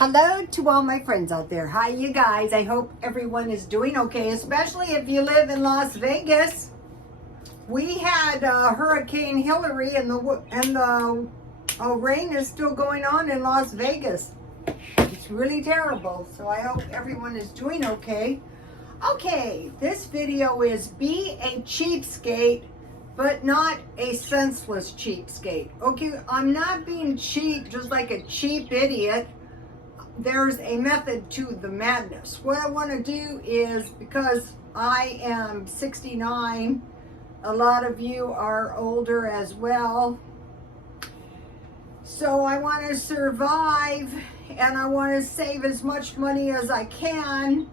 Hello to all my friends out there. Hi, you guys. I hope everyone is doing okay, especially if you live in Las Vegas. We had Hurricane Hillary, and the rain is still going on in Las Vegas. It's really terrible. So I hope everyone is doing okay. Okay, this video is be a cheapskate, but not a senseless cheapskate. Okay, I'm not being cheap just like a cheap idiot. There's a method to the madness. What I want to do is, because I am 69, a lot of you are older as well. So I want to survive and I want to save as much money as I can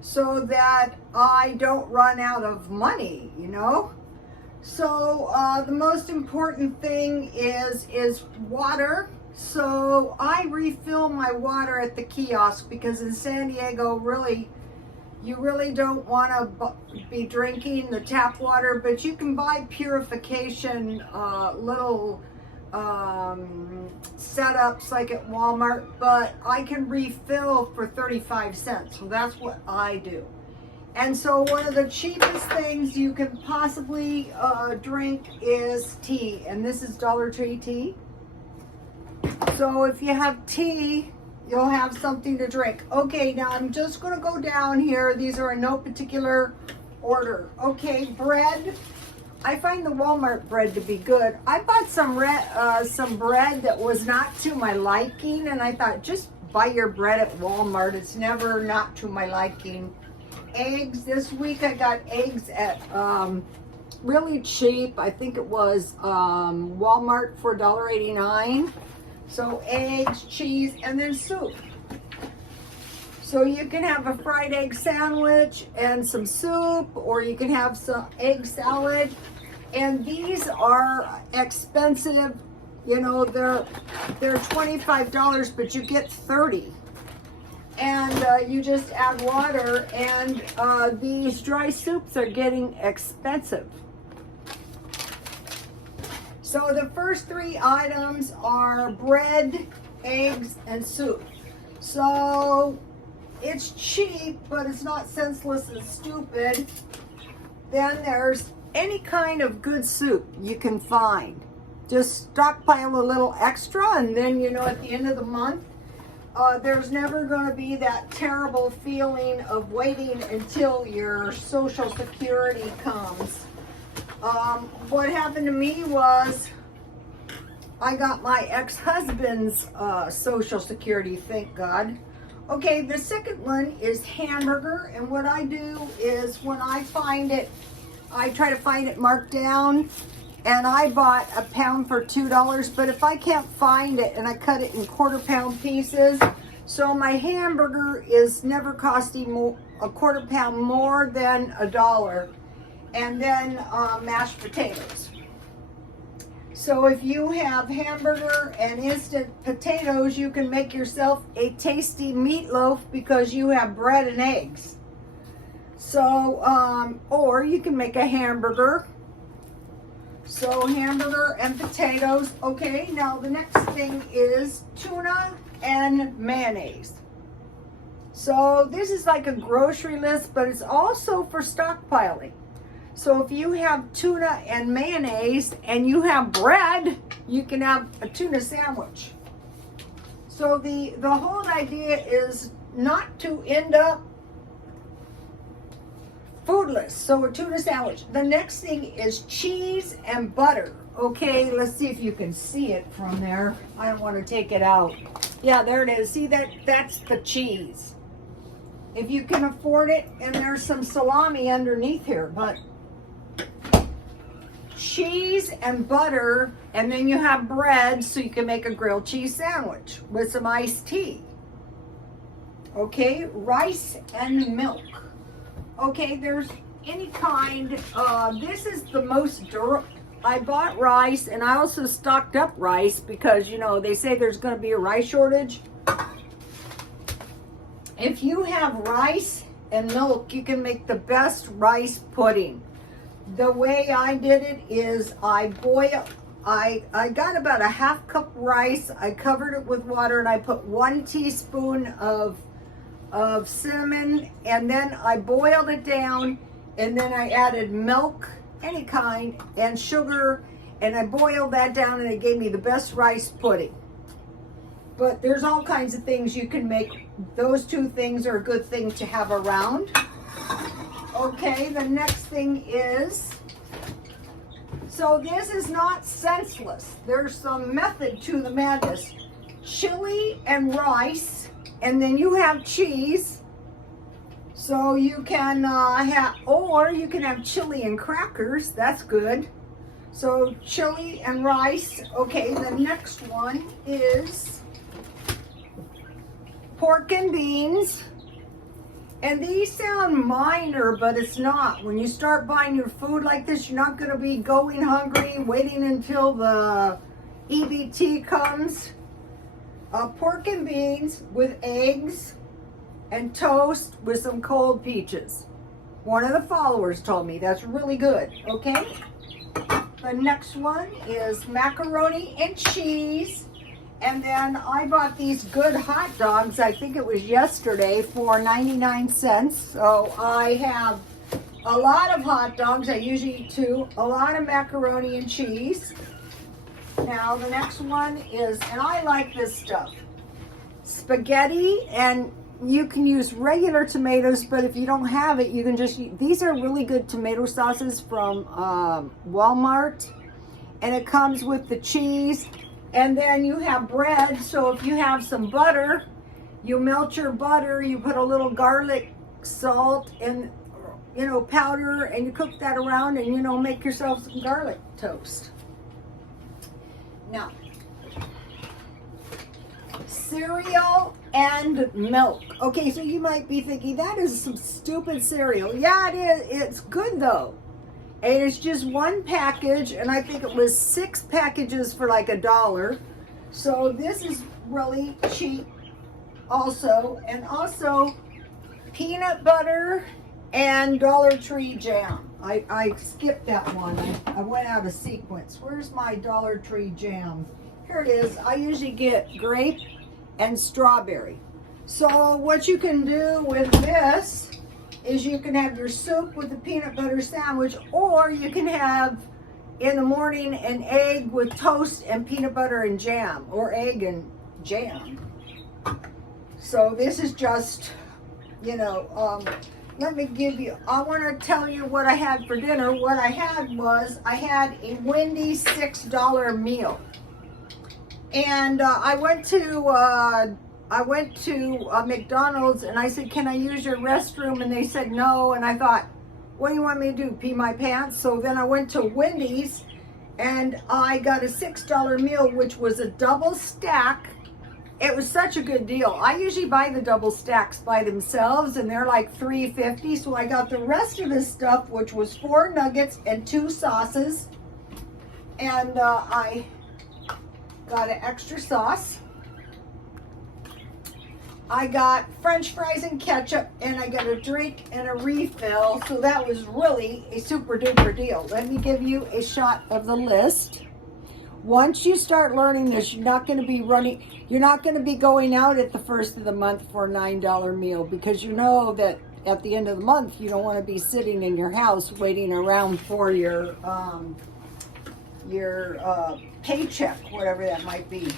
so that I don't run out of money, you know? So the most important thing is water. So I refill my water at the kiosk because in San Diego, you really don't want to be drinking the tap water, but you can buy purification little setups like at Walmart, but I can refill for 35 cents. So that's what I do. And so one of the cheapest things you can possibly drink is tea, and this is Dollar Tree tea. So if you have tea, you'll have something to drink. Okay, now I'm just going to go down here. These are in no particular order. Okay, bread. I find the Walmart bread to be good. I bought some bread that was not to my liking, and I thought, just buy your bread at Walmart. It's never not to my liking. Eggs. This week I got eggs at really cheap. I think it was Walmart for $1.89. So eggs, cheese, and then soup. So you can have a fried egg sandwich and some soup, or you can have some egg salad. And these are expensive. You know, they're $25, but you get 30. And you just add water, and these dry soups are getting expensive. So the first three items are bread, eggs, and soup. So it's cheap, but it's not senseless and stupid. Then there's any kind of good soup you can find. Just stockpile a little extra, and then, you know, at the end of the month, there's never going to be that terrible feeling of waiting until your Social Security comes. What happened to me was I got my ex-husband's Social Security, thank God. Okay, the second one is hamburger, and what I do is when I find it, I try to find it marked down, and I bought a pound for $2, but if I can't find it, and I cut it in quarter-pound pieces, so my hamburger is never costing a quarter-pound more than $1. And then mashed potatoes. So if you have hamburger and instant potatoes, you can make yourself a tasty meatloaf because you have bread and eggs. So, or you can make a hamburger. So hamburger and potatoes. Okay, now the next thing is tuna and mayonnaise. So this is like a grocery list, but it's also for stockpiling. So if you have tuna and mayonnaise and you have bread, you can have a tuna sandwich. So the whole idea is not to end up foodless. So a tuna sandwich. The next thing is cheese and butter. Okay, let's see if you can see it from there. I don't want to take it out. Yeah, there it is. See, that's the cheese. If you can afford it, and there's some salami underneath here, but cheese and butter, and then you have bread, so you can make a grilled cheese sandwich with some iced tea. Okay, rice and milk. Okay, there's any kind. This is the most durable. I bought rice, and I also stocked up rice because, you know, they say there's going to be a rice shortage. If you have rice and milk, you can make the best rice pudding. The way I did it is I I got about a half cup rice. I covered it with water and I put 1 teaspoon of cinnamon, and then I boiled it down, and then I added milk, any kind, and sugar, and I boiled that down, and it gave me the best rice pudding. But there's all kinds of things you can make. Those 2 things are a good thing to have around. Okay, the next thing is, so this is not senseless. There's some method to the madness. Chili and rice, and then you have cheese. So you can have, or you can have chili and crackers. That's good. So chili and rice. Okay, the next one is pork and beans. And these sound minor, but it's not. When you start buying your food like this, you're not going to be going hungry, waiting until the EBT comes. Pork and beans with eggs and toast with some cold peaches. One of the followers told me that's really good. Okay. The next one is macaroni and cheese. And then I bought these good hot dogs, I think it was yesterday, for 99 cents. So I have a lot of hot dogs. I usually eat 2. A lot of macaroni and cheese. Now the next one is, and I like this stuff, spaghetti, and you can use regular tomatoes, but if you don't have it, you can just use, these are really good tomato sauces from Walmart, and it comes with the cheese. And then you have bread, so if you have some butter, you melt your butter, you put a little garlic, salt, and powder, and you cook that around, and make yourself some garlic toast. Now, cereal and milk. Okay, so you might be thinking, that is some stupid cereal. Yeah, it is. It's good though. And it's just 1 package, and I think it was 6 packages for like $1. So this is really cheap also. And also peanut butter and Dollar Tree jam. I skipped that one. I went out of sequence. Where's my Dollar Tree jam? Here it is. I usually get grape and strawberry. So what you can do with this is you can have your soup with a peanut butter sandwich, or you can have in the morning an egg with toast and peanut butter and jam, or egg and jam. So this is just, let me give you, I want to tell you what I had for dinner. What I had was, I had a Wendy's $6 meal. And I went to McDonald's, and I said, can I use your restroom? And they said no. And I thought, what do you want me to do, pee my pants? So then I went to Wendy's, and I got a $6 meal, which was a double stack. It was such a good deal. I usually buy the double stacks by themselves, and they're like $3.50. So I got the rest of this stuff, which was 4 nuggets and 2 sauces. And I got an extra sauce. I got French fries and ketchup, and I got a drink and a refill. So that was really a super duper deal. Let me give you a shot of the list. Once you start learning this, you're not going to be going out at the first of the month for a $9 meal, because you know that at the end of the month, you don't want to be sitting in your house waiting around for your paycheck, whatever that might be.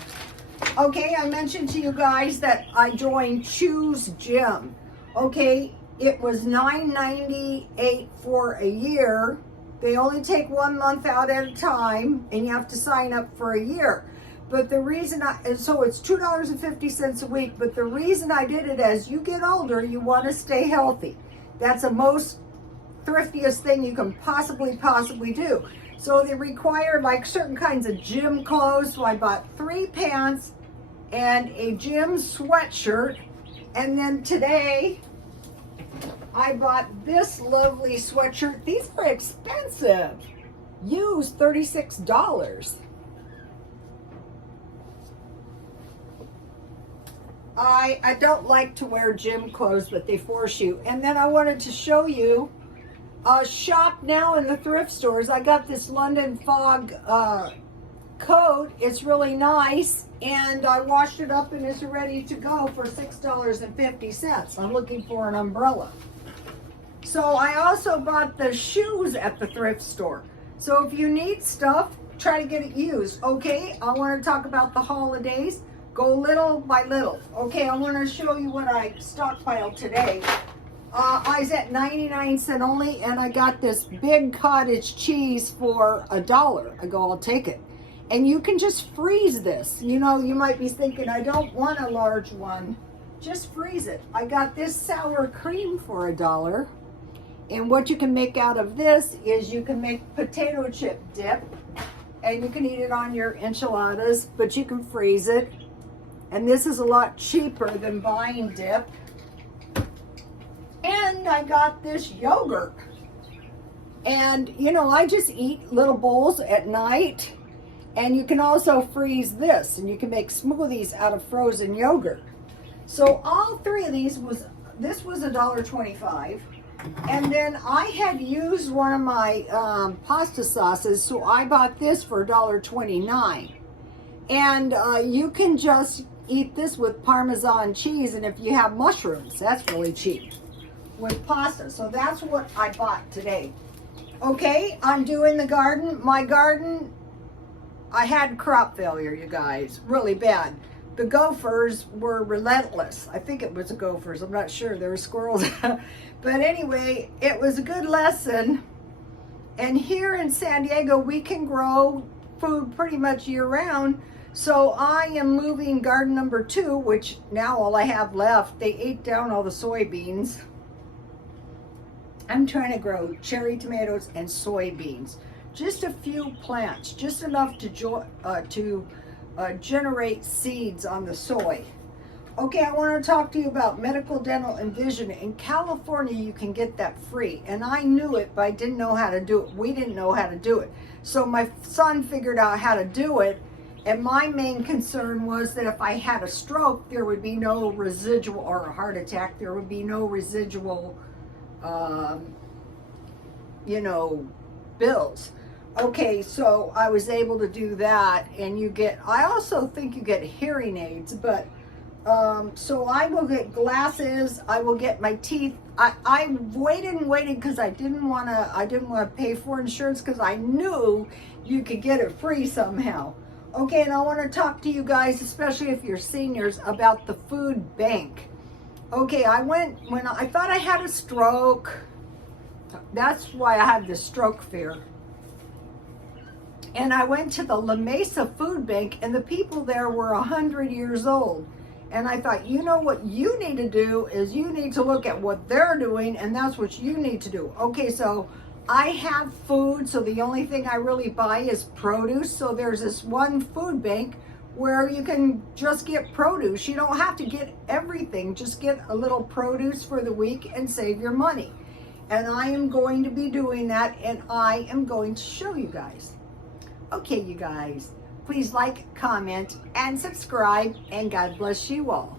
Okay, I mentioned to you guys that I joined Choose Gym. Okay, it was $9.98 for a year. They only take 1 month out at a time, and you have to sign up for a year. But the reason so it's $2.50 a week, but the reason I did it, as you get older, you want to stay healthy. That's the most thriftiest thing you can possibly do. So they require like certain kinds of gym clothes. So I bought 3 pants and a gym sweatshirt. And then today I bought this lovely sweatshirt. These are expensive. Used $36. I don't like to wear gym clothes, but they force you. And then I wanted to show you shop now in the thrift stores. I got this London Fog coat. It's really nice, and I washed it up and it's ready to go for $6.50. I'm looking for an umbrella. So I also bought the shoes at the thrift store. So if you need stuff, try to get it used. Okay, I want to talk about the holidays. Go little by little. Okay, I want to show you what I stockpiled today. I was at 99 cents only, and I got this big cottage cheese for $1. I go, I'll take it. And you can just freeze this. You know, you might be thinking, I don't want a large one. Just freeze it. I got this sour cream for $1. And what you can make out of this is you can make potato chip dip, and you can eat it on your enchiladas, but you can freeze it. And this is a lot cheaper than buying dip. And I got this yogurt. And, you know, I just eat little bowls at night. And you can also freeze this, and you can make smoothies out of frozen yogurt. So all three of these this was $1.25. And then I had used one of my pasta sauces, so I bought this for $1.29. And you can just eat this with Parmesan cheese, and if you have mushrooms, that's really cheap with pasta. So that's what I bought today. Okay, I'm doing the garden. My garden, I had crop failure, you guys, really bad. The gophers were relentless. I think it was the gophers. I'm not sure. There were squirrels. But anyway, it was a good lesson. And here in San Diego, we can grow food pretty much year round. So I am moving garden number 2, which now all I have left. They ate down all the soybeans. I'm trying to grow cherry tomatoes and soybeans. Just a few plants, just enough to generate seeds on the soy. Okay, I want to talk to you about medical, dental, and vision. In California, you can get that free. And I knew it, but I didn't know how to do it. We didn't know how to do it. So my son figured out how to do it. And my main concern was that if I had a stroke, there would be no residual, or a heart attack, there would be no residual, you know, bills. Okay, so I was able to do that, and I also think you get hearing aids, but, so I will get glasses, I will get my teeth. I waited because I didn't want to pay for insurance, because I knew you could get it free somehow. Okay, and I want to talk to you guys, especially if you're seniors, about the food bank. Okay, when I thought I had a stroke. That's why I had the stroke fear. And I went to the La Mesa Food Bank, and the people there were 100 years old. And I thought, you know what you need to do is you need to look at what they're doing, and that's what you need to do. Okay, so I have food, so the only thing I really buy is produce. So there's this one food bank where you can just get produce. You don't have to get everything. Just get a little produce for the week and save your money. And I am going to be doing that, and I am going to show you guys. Okay, you guys, please like, comment, and subscribe, and God bless you all.